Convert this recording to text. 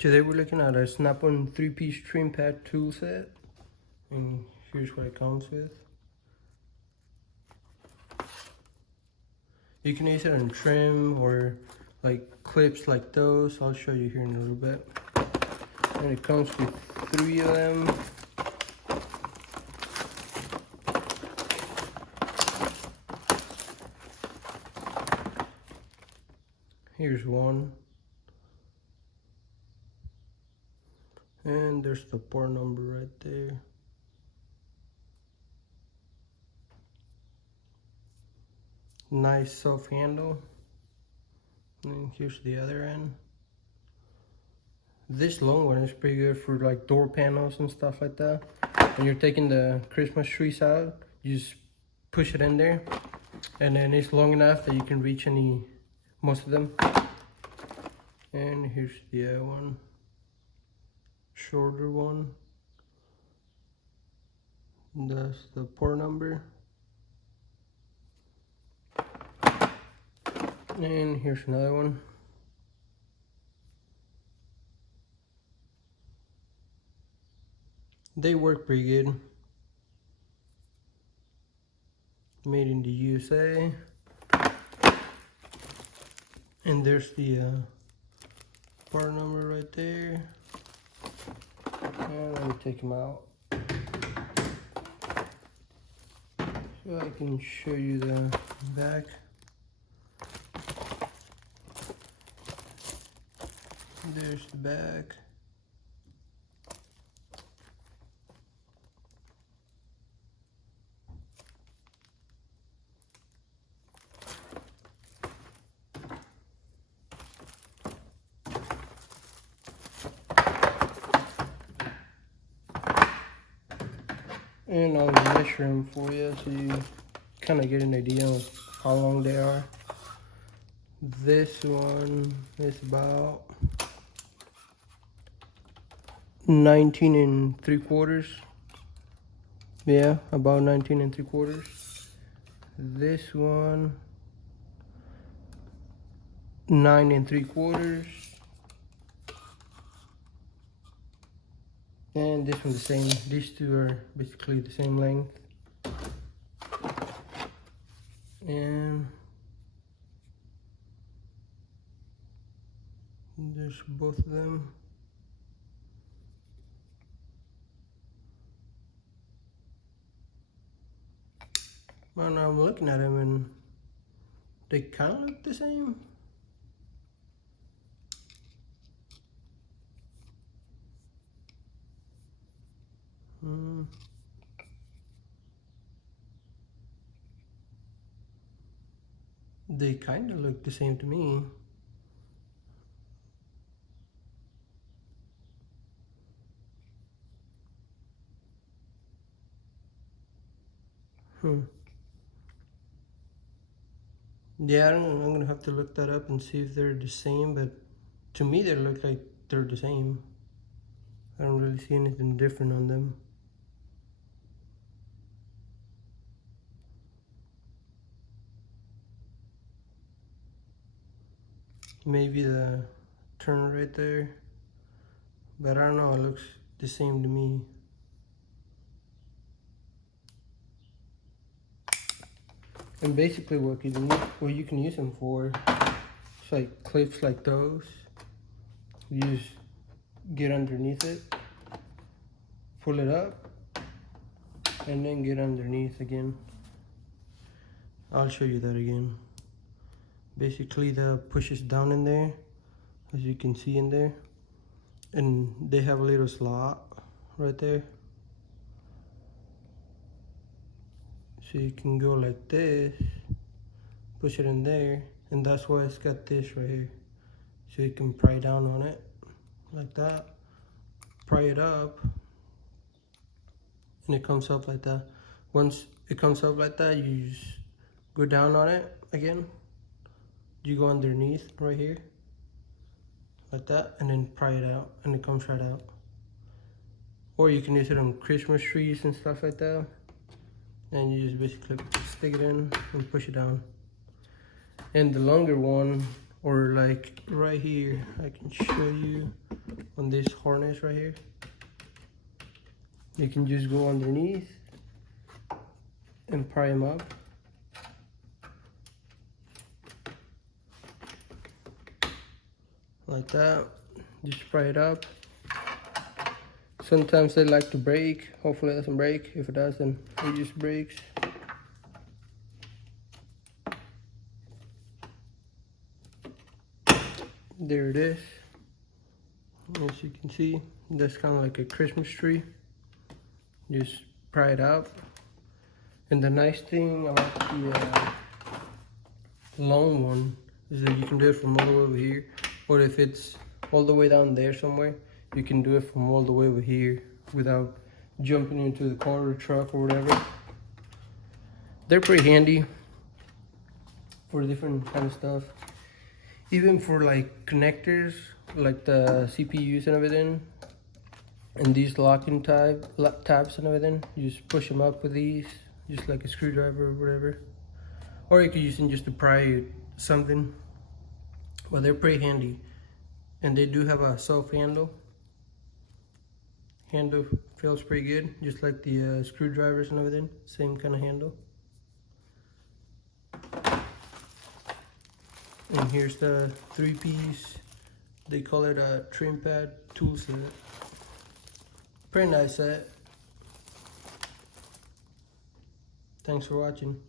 Today we're looking at a Snap-on 3-piece trim pad tool set, and here's what it comes with. You can use it on trim or like clips like those. I'll show you here in a little bit. And it comes with 3 of them. Here's one. And there's the part number right there. Nice soft handle. And here's the other end. This long one is pretty good for like door panels and stuff like that. When you're taking the Christmas trees out, you just push it in there, and then it's long enough that you can reach most of them. And here's the other one, shorter one. That's the part number. And here's another one. They work pretty good. Made in the USA. And there's the part number right there. And let me take them out so I can show you the back. There's the back. And I'll measure them for you so you kind of get an idea of how long they are. This one is about 19 3/4. Yeah, about 19 3/4. This one 9 3/4. And this one's the same. These two are basically the same length. And there's both of them. Well, now I'm looking at them and they kind of look the same. They kind of look the same to me. Yeah, I don't know. I'm gonna have to look that up and see if they're the same, but to me they look like they're the same. I don't really see anything different on them. Maybe the turn right there, but I don't know, it looks the same to me. And basically what you can use them for is like clips like those. You just get underneath it, pull it up, and then get underneath again. I'll show you that again. Basically that pushes down in there, as you can see in there, and they have a little slot right there, so you can go like this, push it in there, and that's why it's got this right here, so you can pry down on it like that, pry it up, and it comes up like that. Once it comes up like that, you just go down on it again. You go underneath right here like that, and then pry it out, and it comes right out. Or you can use it on Christmas trees and stuff like that, and you just basically stick it in and push it down. And the longer one, or like right here, I can show you, on this harness right here. You can just go underneath and pry them up. Like that, just pry it up. Sometimes they like to break. Hopefully it doesn't break. If it does, then it just breaks. There it is. As you can see, that's kind of like a Christmas tree. Just pry it out. And the nice thing about the long one is that you can do it from all the way over here, or if it's all the way down there somewhere, you can do it from all the way over here without jumping into the car or truck or whatever. They're pretty handy for different kind of stuff, even for like connectors, like the CPUs and everything, and these locking tabs and everything. You just push them up with these, just like a screwdriver or whatever, or you could use them just to pry something. But they're pretty handy, and they do have a soft handle. Handle feels pretty good, just like the screwdrivers and everything. Same kind of handle. And here's the 3-piece. They call it a trim pad tool set. Pretty nice set. Thanks for watching.